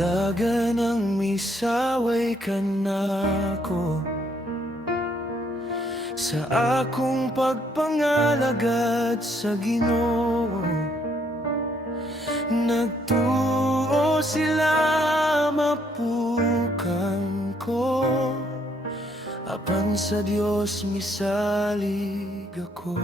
dagan ang misaway ka nako sa akong pagpangalagad sa Ginoo. Nagtuo sila mapukan ko, apan sa Dios misalig ako.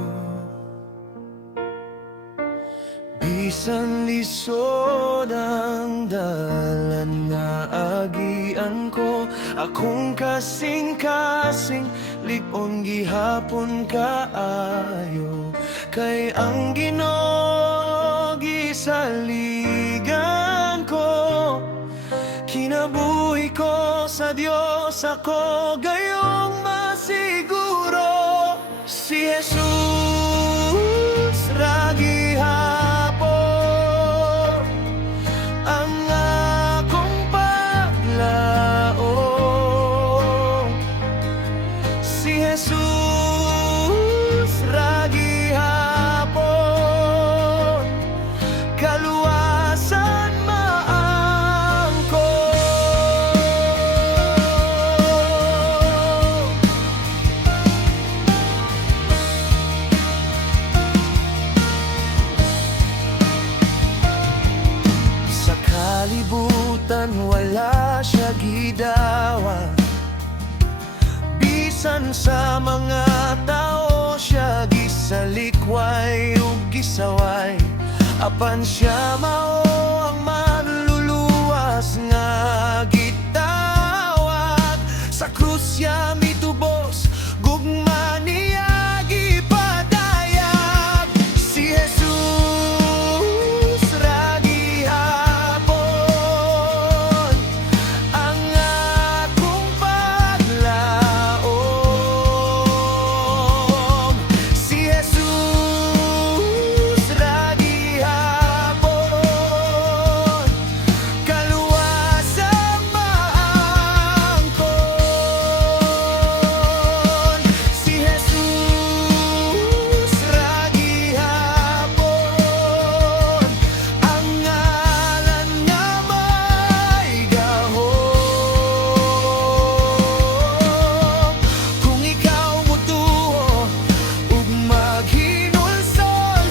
Bisan lisod ang dalan nga agian ko, akong kasing-kasing lig-on gihapon kaayo. Kay ang Ginoo gisaligan ko, kinabuhi ko sa Dios ako gayong masiguro. Si Jesus ra gihapon ang akong paglaom. Si Jesus ra gihapon kaluwasan maangko. Sa kalibutan wala siya gidawa, bisan sa mga tao siya gisalikway ug gisaway. Apan siya mao ang manluluwas nga gitawag. Sa krus siya mitubos, gugma niya gipadayag. Si Jesus ra gihapon ang akong paglaom. Si Jesus ra gihapon kaluwasan maangkon. Si Jesus ra gihapon ang ngalan nga may gahom. Kung ikaw motuo ug maghinulsol,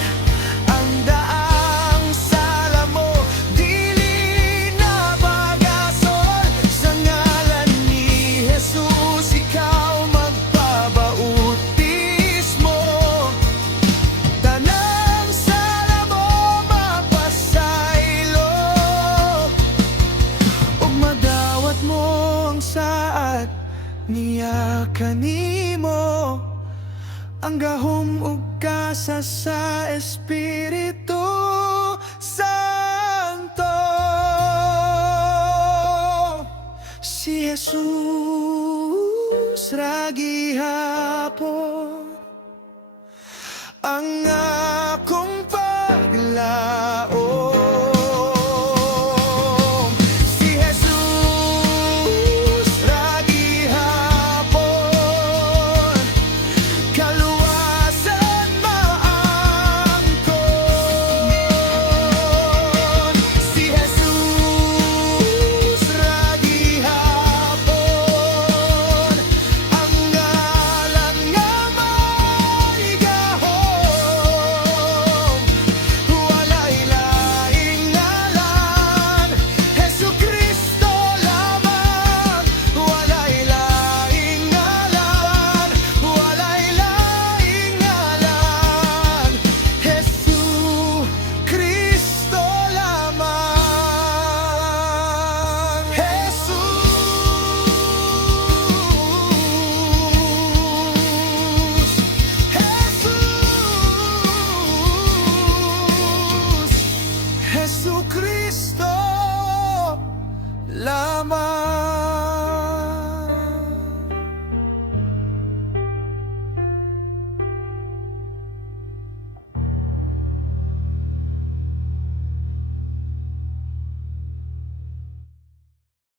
ang daang sala mo dili na bagasol. Sa ngalan ni Jesus ikaw magpabautismo, tanang sala mo mapasaylo, ug madawat mo ang saad niya kanimo. Ang gahom ug kasa sa Espiritu Santo. Si Jesus ra gihapon ang akong paglaom. Si Jesus ra gihapon kaluwasan maangkon. Si Jesus ra gihapon ang ngalan nga may gahom. Walay laing ngalan, Jesucristo lamang. Walay laing ngalan, walay laing ngalan, Jesucristo lamang. Jesucristo lamang.